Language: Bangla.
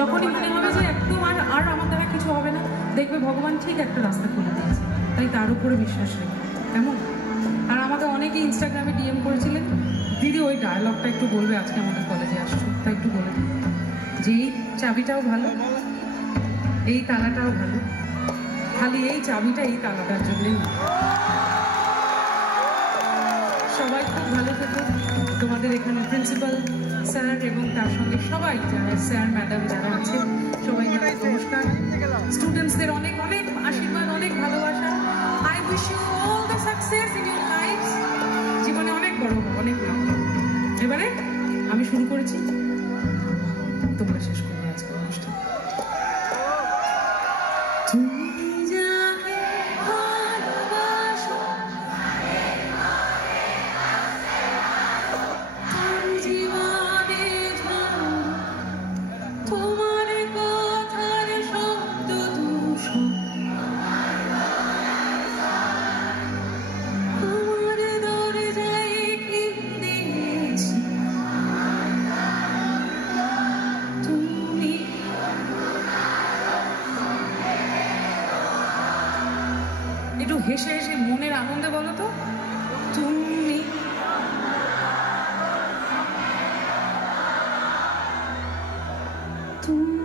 যখনই মনে হবে যে একদম আর আমার দ্বারা কিছু হবে না, দেখবে ভগবান ঠিক একটা রাস্তা খুলে দিয়েছে। তাই তার উপরে বিশ্বাস রেখে কেমন। আর আমাকে অনেকে ইনস্টাগ্রামে ডিএম করেছিলেন, দিদি ওই ডায়লগটা একটু বলবে, আজকে আমাদের কলেজে আসছো, তাই একটু বলে দিই যে এই চাবিটাও ভালো, এই তালাটাও ভালো, খালি এই চাবিটা এই তালাটার জন্যই। সবাই খুব ভালো থেকো। তোমাদের এখানে প্রিন্সিপাল স্যার এবং তার সঙ্গে সবাই যারা স্যার ম্যাডাম যারা আছে সবাইকে নমস্কার। স্টুডেন্টসদের অনেক অনেক আশীর্বাদ, অনেক ভালোবাসা। I wish you all the success in your life. জীবনে অনেক বড় হোক, অনেক নাম। এবারে আমি শুরু করেছি, তোমরা শেষ করবে আজকে অনুষ্ঠান। একটু হেসে হেসে মনের আনন্দে বলো তো, তুমি তুমি